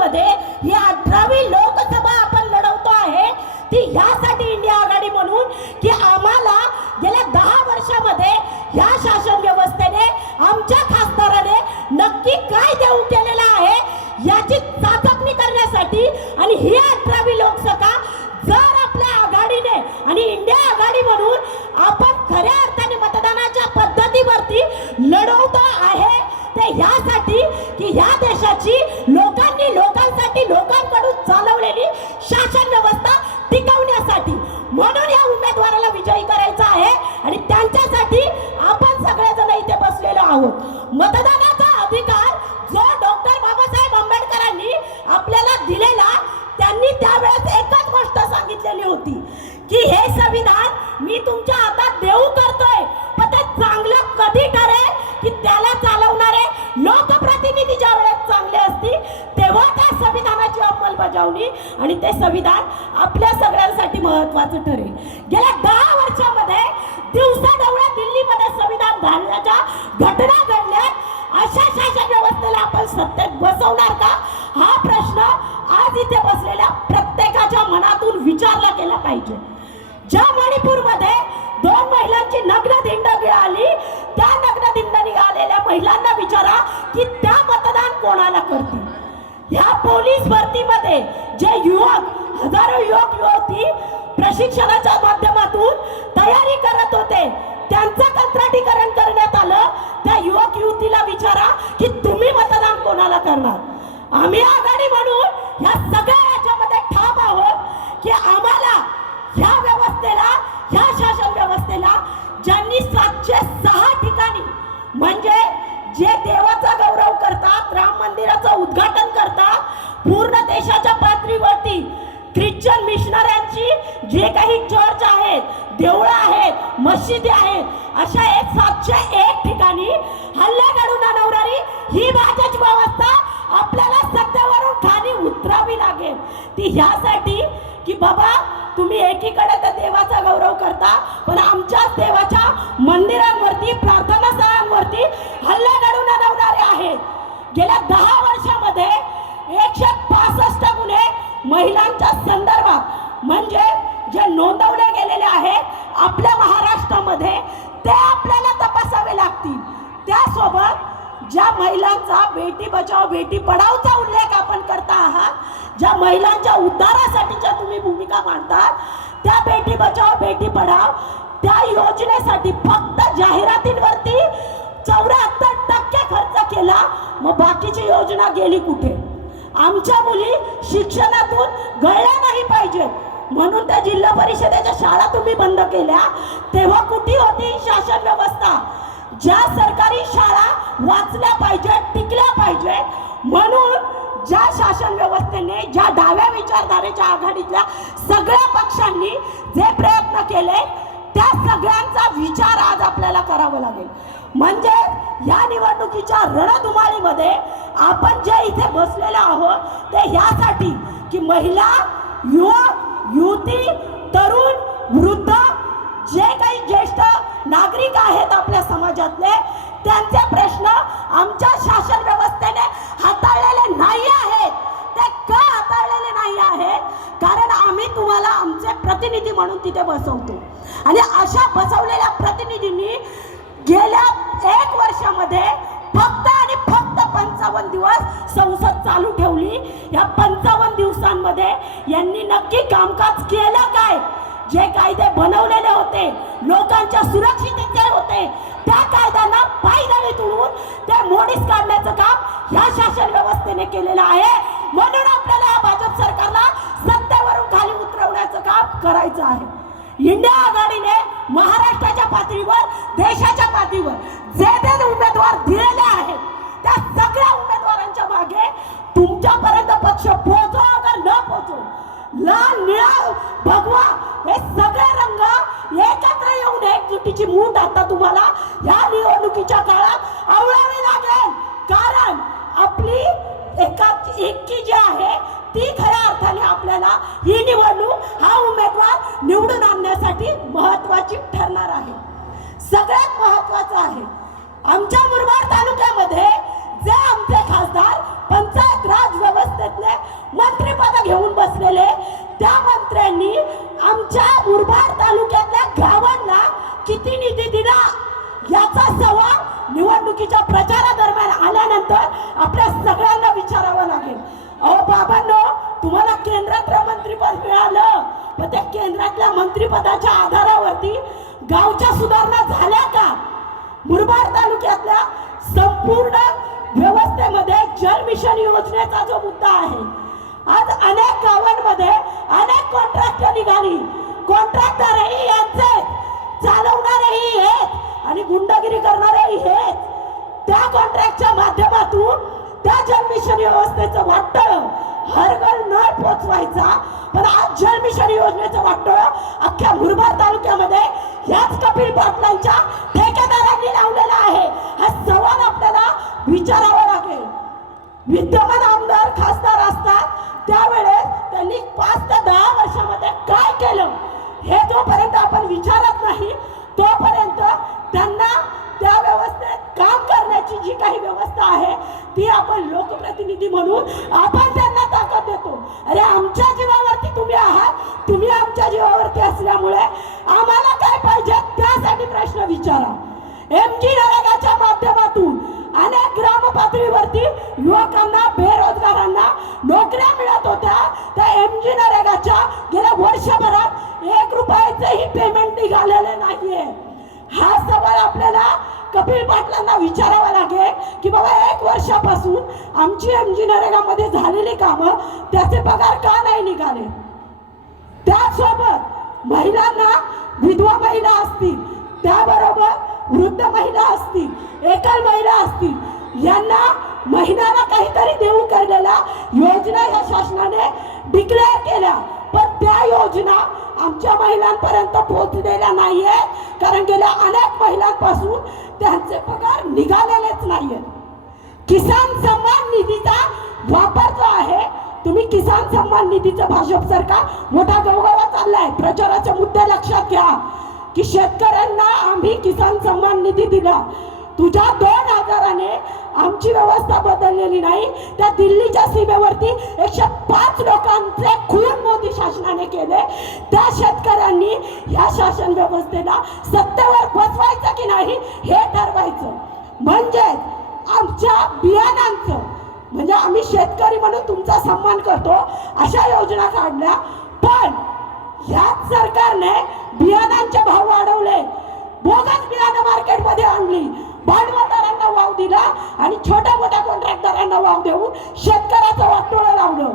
मध्ये ही अठरावी लोकसभा आपण लढवतो आहे ती ह्यासाठी इंडिया आघाडी म्हणून की आम्हाला गेल्या दहा वर्षामध्ये ह्या शासन व्यवस्थेने आमच्या खासदाराने नक्की काय देऊ केलेलं आहे याची चाचपणी करण्यासाठी आणि ही अठरावी लोकसभा जर आपल्या आघाडीने आणि इंडिया आघाडी म्हणून आपण खऱ्या अर्थाने मतदानाच्या पद्धतीवरती लढवतो आहे ते ह्यासाठी की ह्या देशाची लोकांनी लोक अंमलबजावणी आणि ते संविधान आपल्या सगळ्यांसाठी महत्वाचं ठरेल. गेल्या दहा वर्षामध्ये दिवसा डवळ्या दिल्लीमध्ये संविधान घालण्याच्या घटना घडल्यात. अशा शासन व्यवस्थेला आपण सत्तेत बसवणार का? हा प्रश्न आज इथे बसलेल्या प्रत्येकाच्या मनातून विचारला गेला पाहिजे. ज्या मणिपूरमध्ये दोन महिलांची नग्न दिंड आली त्या नग्न दिंड निघालेल्या महिलांना विचारा की त्या मतदान कोणाला करतील? ह्या पोलीस भरतीमध्ये जे युवक हजारो युवक युवती प्रशिक्षणाच्या माध्यमातून तयारी करत होते त्यांचं कंत्राटीकरण करण्यात आलं. त्या युवक युवतीला विचारा की तुम्ही मतदान कोणाला करणार? आम्ही ख्रिश्चन मिशनऱ्यांची जे काही चर्च आहेत देवळं आहेत मशिदी आहेत अशा एक सातशे एक ठिकाणी हल्ला घडून आणवणारी ही भाजप व्यवस्था आपल्याला सत्तेवरून खाली उतरावी लागेल. ती ह्यासाठी की बाबा तुम्ही एकीकडे तर देवाचा गौरव करता पण आमच्याच देवाच्या मंदिरांवरती प्रार्थना स्थळांवरती हल्ले घडून आणवणारे आहेत. गेल्या दहा वर्षामध्ये एकशे पासष्ट गुन्हे महिलांच्या संदर्भात म्हणजे जे नोंदवले गेलेले आहेत आपल्या महाराष्ट्रामध्ये ते आपल्याला तपासावे लागतील. त्यासोबत ज्या महिलांचा बेटी बचाव बेटी पढावचा उल्लेख आपण करता आहात ज्या महिलांच्या उद्धारासाठीच्या तुम्ही भूमिका मांडतात त्या बेटी बचाव बेटी पढाव त्या योजनेसाठी फक्त जाहिरातींवरती चौऱ्याहत्तर टक्के खर्च केला मग बाकीची योजना गेली कुठे? आमच्या मुली शिक्षणातून गळल्या नाही पाहिजेत. म्हणून त्या जिल्हा परिषदेच्या शाळा तुम्ही बंद केल्या. तेव्हा कुठे होती शासन व्यवस्था? ज्या सरकारी शाळा वाचल्या पाहिजेत टिकल्या पाहिजेत म्हणून ज्या शासन व्यवस्थेने ज्या डाव्या विचारधारेच्या आघाडीतल्या सगळ्या पक्षांनी जे प्रयत्न केले त्या सगळ्यांचा विचार आज आपल्याला करावा लागेल. म्हणजे या निवडणुकीच्या रणधुमाळीमध्ये आपण जे इथे बसलेलो आहोत ते ह्यासाठी की महिला युवक युवती तरुण वृद्ध जे काही ज्येष्ठ नागरिक आहेत आपल्या समाजातले त्यांचे प्रश्न आमच्या शासन व्यवस्थेने हाताळलेले नाही आहेत. ते का हाताळलेले नाही आहेत? कारण आम्ही तुम्हाला आमचे प्रतिनिधी म्हणून तिथे बसवतो. आणि अशा बसवलेल्या प्रतिनिधींनी यांनी कामकाज केलं काय? जे कायदे बनवलेले होते लोकांच्या सुरक्षिततेचे होते त्या कायद्यांना पायदळी तुडवून ते मोडीस काढण्याचं काम या शासन व्यवस्थेने केलेलं आहे. म्हणून आपल्याला या भाजप सरकारला सत्तेवरून खाली उतरवण्याचं काम करायचं आहे. इंडिया आघाडीने महाराष्ट्राच्या पातळीवर देशाच्या पातळीवर जे जे उमेदवार दिलेले आहेत त्या सगळ्या उमेदवारांच्या मागे तुमच्यापर्यंत पक्ष पोहोचो अगर न पोहोचो लाल निळा भगवा हे सगळे रंग एकत्र येऊन एकजुटीची मूठ आता तुम्हाला या निवडणुकीच्या काळात आवडावी निवडणुकीच्या प्रचारादरम्यान आल्यानंतर आपल्या सगळ्यांना विचारावं लागेल. अहो बाबांनो तुम्हाला केंद्रातलं मंत्रीपद मिळालं. पण त्या केंद्रातल्या मंत्रीपदाच्या आधारावरती गावच्या सुधारणा झाल्या का? मुरबाड तालुक्यातल्या संपूर्ण व्यवस्थेमध्ये जल मिशन योजनेचा जो मुद्दा आहे आज अनेक गावांमध्ये अनेक कॉन्ट्रॅक्ट निघाली. कॉन्ट्रॅक्टरही यांचे चालवणारही हेच आणि गुंडगिरी करणारेही हेच त्या कॉन्ट्रॅक्टच्या माध्यमातून त्या जल मिशन व्यवस्थेचं हरगळ न पोचवायचा. पण आज जल मिशन योजनेचं वाटळ अख्ख्या मुरबाड तालुक्यामध्ये याच कपिल पाटलांच्या ठेकेदारांनी लावलेला आहे. हा सवाल आपल्याला विचारावा लागेल. विद्यमान आमदार खासदार असतात त्यावेळेस त्यांनी पाच ते दहा वर्षामध्ये काय केलं? हे जोपर्यंत आपण विचारत नाही तोपर्यंत त्यांना त्या व्यवस्थेत काम करण्याची जी काही व्यवस्था आहे ती आपण लोक म्हणून आपण त्यांना कपिल पाटलांना विचारावं लागेल की बाबा एक वर्षापासून आमची एम जी नरेगामध्ये झालेली कामं त्याचे पगार का नाही निघाले? त्यासोबत महिलांना विधवा महिला असतील त्याबरोबर वृद्ध महिला असतील एकल महिला असतील यांना महिलांना काहीतरी देऊ केलेल्या योजना या शासनाने डिक्लेअर केल्या. त्या योजना आमच्या महिलांपर्यंत पोहोचलेल्या नाहीये. कारण गेल्या अनेक महिलांपासून त्यांचे पगार निघालेलेच नाहीये. किसान सन्मान निधीचा वापर जो आहे तुम्ही किसान सन्मान निधीचं भाजप सरकार मोठा गवगवा चाललाय. प्रचाराचे मुद्दे लक्षात घ्या. की शेतकऱ्यांना आम्ही किसान सन्मान निधी दिला. तुझ्या दोन हजाराने आमची व्यवस्था बदललेली नाही. त्या दिल्लीच्या सीमेवरती एकशे पाच लोकांचे खून मोदी शासनाने केले. त्या शेतकऱ्यांनी या शासन व्यवस्थेला सत्तेवर बसवायचं की नाही हे ठरवायचं. म्हणजेच आमच्या बियाणांचं म्हणजे आम्ही शेतकरी म्हणून तुमचा सन्मान करतो अशा योजना काढल्या. पण ह्याच सरकारने बियाणांचे भाव वाढवले. बोगस बियाणं मार्केटमध्ये आणली. भांडवलदारांना वाव दिला आणि छोट्या मोठ्या कॉन्ट्रॅक्टदारांना वाव देऊन शेतकऱ्याचं वाटोळं लावलं.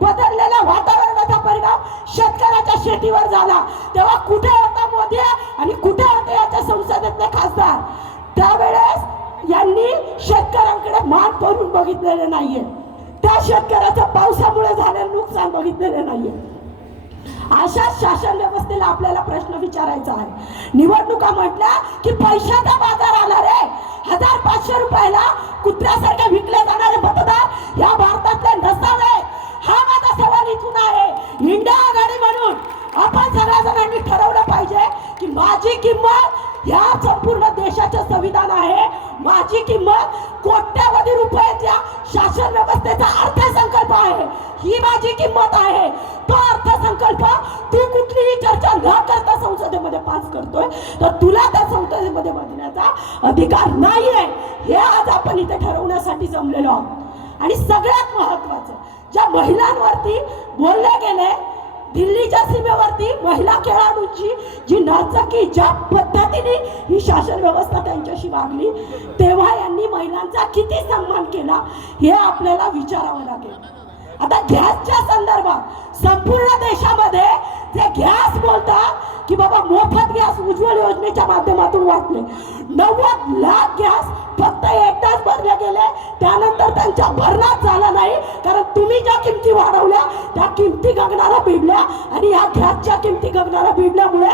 बदललेल्या वातावरणाचा परिणाम शेतकऱ्याच्या शेतीवर झाला. तेव्हा कुठे होता मोदी आणि कुठे होते याच्या संसदेतले खासदार? त्यावेळेस यांनी शेतकऱ्यांकडे मान करून बघितलेलं नाहीये. त्या शेतकऱ्याचं पावसामुळे झालेलं नुकसान बघितलेलं नाहीये. अशा शासन व्यवस्थेला आपल्याला प्रश्न विचारायचा आहे. निवडणुका म्हटल्या की पैशाचा बाजार आला रे. हजार पाचशे रुपयाला कुत्र्यासारखे विकले जाणारे मतदार या भारतातले नसावे. हा माझा सवाल इथून आहे. इंडिया आघाडी म्हणून आपण सगळ्या जणांनी ठरवलं पाहिजे की माझी किंमत ह्या संपूर्ण देशाचं संविधान आहे. माझी किंमत कोट्यावधी रुपयाच्या शासन व्यवस्थेचा अर्थसंकल्प आहे. ही माझी किंमत आहे. अधिकार अधिकार नाहीये. हे आज आपण इथे ठरवण्यासाठी जमलेलो आहोत. आणि सगळ्यात महत्वाचं ज्या महिलांवरती बोलले गेले दिल्लीच्या सीमेवरती महिला खेळाडूंची जी नाचकी ज्या पद्धतीने ही शासन व्यवस्था त्यांच्याशी वागली तेव्हा यांनी महिलांचा किती सन्मान केला हे आपल्याला विचारावं लागेल. आता गॅसच्या संदर्भात संपूर्ण देशामध्ये जे गॅस बोलतात की बाबा मोफत गॅस उज्ज्वल योजनेच्या माध्यमातून वाटले. नव्वद लाख गॅस फक्त एकदाच भरले गेले. त्यानंतर त्यांच्या भरणाच झाला नाही. कारण तुम्ही ज्या किमती वाढवल्या त्या किमती गगनाला भिडल्या आणि या गॅसच्या किमती गगनाला भिडल्यामुळे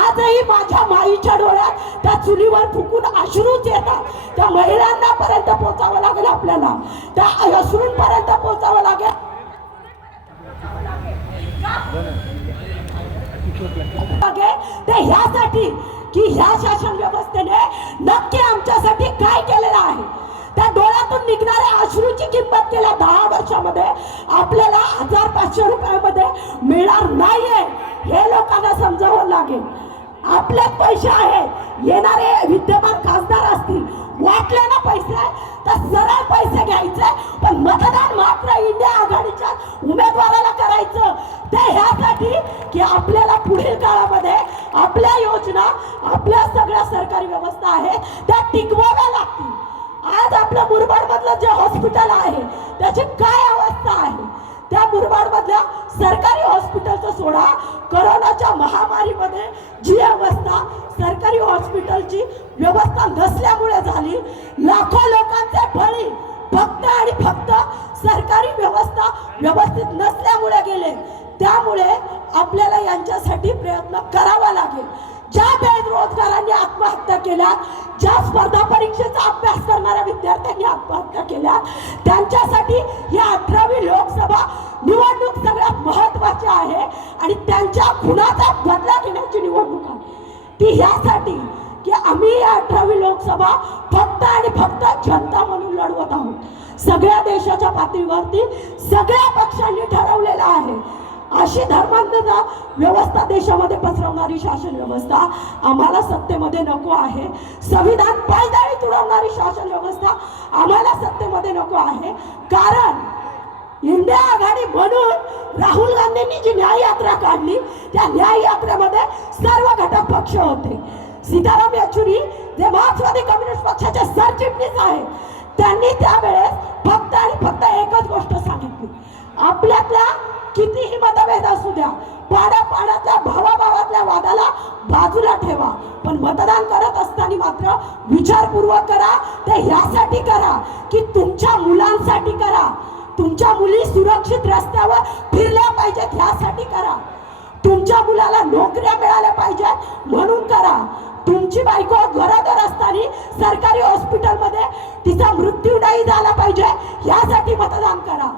आजही माझ्या माईच्या डोळ्यात त्या चुलीवर फुकून अश्रूच येतात. त्या महिलांना पर्यंत पोचावं लागेल आपल्याला. त्या अश्रूंपर्यंत पोचावं लागेल मागे ते ह्यासाठी की ह्या शासन व्यवस्थेने नक्की आमच्यासाठी काय केलेलं आहे? त्या डोळ्यातून निघणाऱ्या अश्रूची किंमत गेल्या दहा वर्षामध्ये आपल्याला हजार पाचशे रुपयामध्ये मिळणार नाहीये हे लोकांना समजावं लागेल. आपले पैसे आहेत येणारे विद्यमान खासदार असतील वाटले ना पैसे तर सरळ पैसे घ्यायचे पण मतदान मात्र इंडिया व्यवस्था त्या टिकवाव्या लागतील. आज आपलं मुरबाड मधलं जे हॉस्पिटल आहे त्याची काय अवस्था आहे त्या मुरबाड मधल्या सरकारी हॉस्पिटलचं सोडा. करोनाच्या महामारीमध्ये जी अवस्था सरकारी हॉस्पिटलची व्यवस्था नसल्यामुळे झाली. लाखो लोकांचे बळी फक्त आणि फक्त सरकारी व्यवस्था व्यवस्थित नसल्यामुळे गेले. त्यामुळे आपल्याला यांच्यासाठी प्रयत्न करावा लागेल. ज्या बेरोजगारांनी आत्महत्या केल्या ज्या स्पर्धा परीक्षेचा अभ्यास करणाऱ्या विद्यार्थ्यांनी आत्महत्या केल्या त्यांच्यासाठी ही अठरावी लोकसभा निवडणूक सगळ्यात महत्वाची आहे आणि त्यांच्या खुनाचा बदला घेण्याची निवडणूक आहे. ती ह्यासाठी की आम्ही या अठरावी लोकसभा फक्त आणि फक्त जनता म्हणून लढवत आहोत. सगळ्या देशाच्या पातळीवरती सगळ्या पक्षांनी ठरवलेलं अशी धर्मांधता व्यवस्था देशामध्ये पसरवणारी शासन व्यवस्था आम्हाला सत्तेमध्ये नको आहे. संविधान पायदळी तुडवणारी शासन व्यवस्था आम्हाला सत्तेमध्ये नको आहे. कारण इंडिया आघाडी म्हणून राहुल गांधींनी जी न्याय यात्रा काढली त्या न्याय यात्रेमध्ये सर्व घटक पक्ष होते. सीताराम येचुरी जे मार्क्सवादी कम्युनिस्ट पक्षाचे सरचिटणीस आहेत त्यांनी त्यावेळेस फक्त आणि फक्त एकच गोष्ट सांगितली. आपल्यातल्या कितीही मतभेद असू द्या पाड्या पाड्यातल्या भावाभावातल्या वादाला बाजूला ठेवा. पण मतदान करत असताना मात्र विचारपूर्वक करा ते ह्यासाठी करा की तुमच्या मुलांसाठी करा. तुमच्या मुली सुरक्षित रस्त्यावर फिरल्या पाहिजेत ह्यासाठी करा. तुमच्या मुलाला नोकऱ्या मिळाल्या पाहिजेत म्हणून करा. तुमची बायको घरोघर असताना सरकारी हॉस्पिटलमध्ये तिचा मृत्यू नाही झाला पाहिजे ह्यासाठी मतदान करा.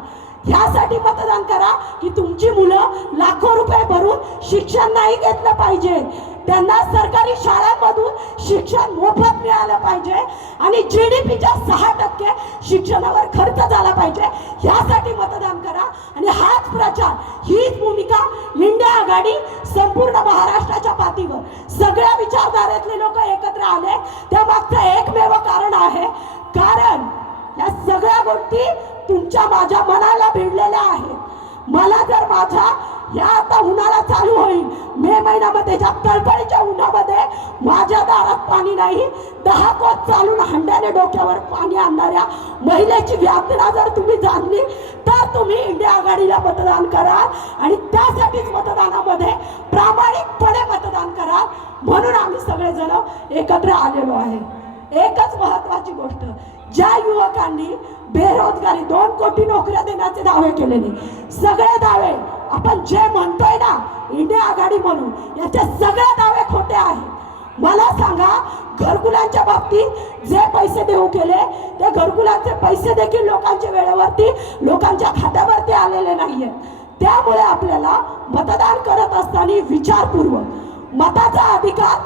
ह्यासाठी मतदान करा की तुमची मुलं लाखो रुपये भरून शिक्षण नाही घेतलं पाहिजे. त्यांना सरकारी शाळांमधून शिक्षण मोफत मिळालं पाहिजे आणि जी डी पीच्या सहा टक्के शिक्षणावर खर्च झाला पाहिजे. ह्यासाठी मतदान करा आणि हाच प्रचार हीच भूमिका इंडिया आघाडी संपूर्ण महाराष्ट्राच्या पातीवर सगळ्या विचारधारेतले लोक एकत्र आले. त्या मागचं एकमेव कारण आहे. कारण या सगळ्या गोष्टी तुमच्या माझ्या मनाला भिडलेल्या आहेत मला जर माझ्या या आता उन्हाळा चालू होईल मे महिन्यामध्ये ज्या तळपळीच्या उन्हामध्ये माझ्या दारात पाणी नाही दहा कोस चालून हंड्याने डोक्यावर पाणी आणणाऱ्या महिलेची व्यातना जर तुम्ही जाणली तर तुम्ही इंडिया आघाडीला मतदान कराल आणि त्यासाठीच मतदानामध्ये प्रामाणिकपणे मतदान कराल म्हणून आम्ही सगळेजण एकत्र आलेलो आहे. एकच महत्वाची गोष्ट ज्या युवकांनी बेरोजगारी दोन कोटी नोकऱ्या देण्याचे दावे केलेले सगळे दावे आपण जे म्हणतोय ना इंडिया आघाडी म्हणून याचे सगळे दावे खोटे आहेत. मला सांगा घरकुलांच्या बाबतीत जे पैसे देऊ केले ते घरकुलांचे पैसे देखील लोकांच्या वेळेवरती लोकांच्या खात्यावरती आलेले नाहीये. त्यामुळे आपल्याला मतदान करत असताना विचारपूर्वक मताचा अधिकार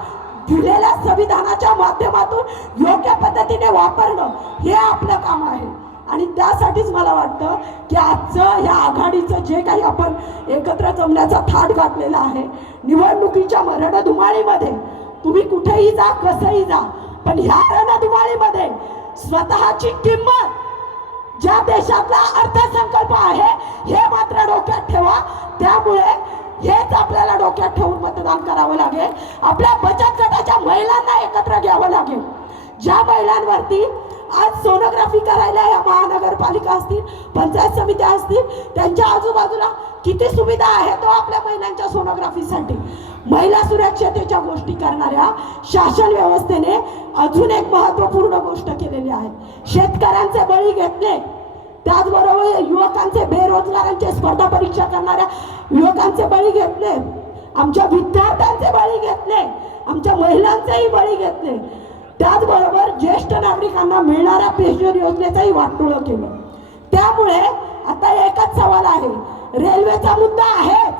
दिलेल्या संविधानाच्या माध्यमातून योग्य पद्धतीने वापरणं हे आपलं काम आहे. आणि त्यासाठीच मला वाटतं की आजचं या आघाडीचं जे काही आपण एकत्र जमण्याचा थाट घातलेला आहे निवडणुकीच्या रणधुमाळीमध्ये तुम्ही कुठेही जा कसंही जा पण ह्या रणधुमाळीमध्ये स्वतःची किंमत ज्या देशातला अर्थसंकल्प आहे हे मात्र डोक्यात ठेवा. त्यामुळे हेच आपल्याला डोक्यात ठेवून मतदान करावं लागेल. आपल्या बचत गटाच्या महिलांना एकत्र घ्यावं लागेल. ज्या महिलांवरती आज सोनोग्राफी करायला या महानगरपालिका असतील पंचायत समित्या असतील त्यांच्या आजूबाजूला किती सुविधा आहे तो हो आपल्या महिलांच्या सोनोग्राफीसाठी महिला सुरक्षतेच्या गोष्टी करणाऱ्या शासन व्यवस्थेने अजून एक महत्त्वपूर्ण गोष्ट केलेली आहे. शेतकऱ्यांचे बळी घेतले. त्याचबरोबर युवकांचे बेरोजगारांचे स्पर्धा परीक्षा करणाऱ्या युवकांचे बळी घेतले. आमच्या विद्यार्थ्यांचे बळी घेतले. आमच्या महिलांचेही बळी घेतले. त्याचबरोबर ज्येष्ठ नागरिकांना मिळणाऱ्या पेन्शन योजनेचंही वाटोळं केलं. त्यामुळे आता एकच सवाल आहे. रेल्वेचा मुद्दा आहे.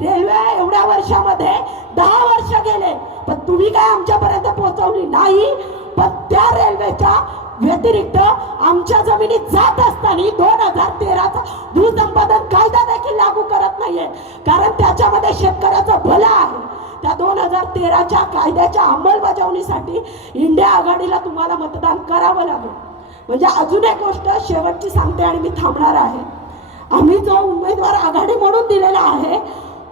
रेल्वे एवढ्या वर्षामध्ये दहा वर्ष गेले. पण तुम्ही काय आमच्यापर्यंत पोहोचवली नाही? पण त्या रेल्वेच्या व्यतिरिक्त आमच्या जमिनीत जात असताना दोन हजार तेराचा भूसंपादन कायदा देखील लागू करत नाहीये. कारण त्याच्यामध्ये शेतकऱ्याचं भलं आहे. त्या दोन हजार तेराच्या कायद्याच्या अंमलबजावणीसाठी इंडिया आघाडीला तुम्हाला मतदान करावं लागेल. म्हणजे अजून एक गोष्ट शेवटची सांगते आणि मी थांबणार आहे. आम्ही जो उमेदवार आघाडी म्हणून दिलेला आहे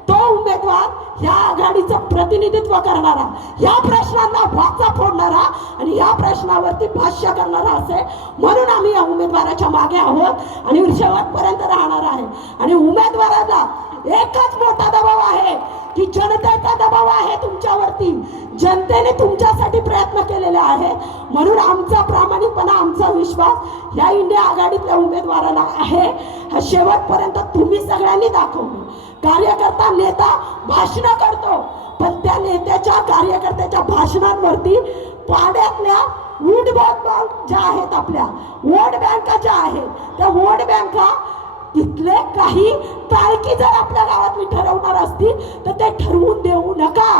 तो उमेदवार या आघाडीचं प्रतिनिधित्व करणारा या प्रश्नांना वाचा फोडणारा आणि या प्रश्नावरती भाष्य करणारा असेल म्हणून आम्ही या उमेदवाराच्या मागे आहोत आणि शेवटपर्यंत राहणार आहे. आणि उमेदवाराला एकच मोठा दबाव आहे की जनतेचा दबाव आहे तुमच्यावरती. जनतेने तुमच्यासाठी प्रयत्न केलेले आहे. म्हणून आमचा प्रामाणिकपणा आमचा विश्वास या इंडिया आघाडीतल्या उमेदवाराला आहे. हा शेवटपर्यंत तुम्ही सगळ्यांनी दाखवू. कार्यकर्ता नेता भाषण करतो. पण त्या नेत्याच्या कार्यकर्त्याच्या भाषणांवरती पाण्यातल्या वोट बँक ज्या आहेत आपल्या वोट बँका ज्या आहेत त्या वोट बँका तिथले काही काळकी जर आपल्या गावातली ठरवणार असतील तर ते ठरवून देऊ नका.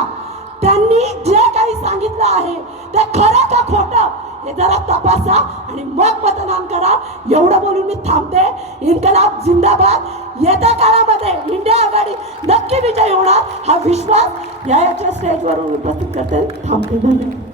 त्यांनी जे काही सांगितलं आहे ते खरं का खोटं हे जरा तपासा आणि मग मतदान करा. एवढं बोलून मी थांबते. इन्कलाब जिंदाबाद. येत्या काळामध्ये इंडिया आघाडी नक्की विजय होणार हा विश्वास या याच्या स्टेजवरून उपस्थित करते. थांबते. धन्यवाद.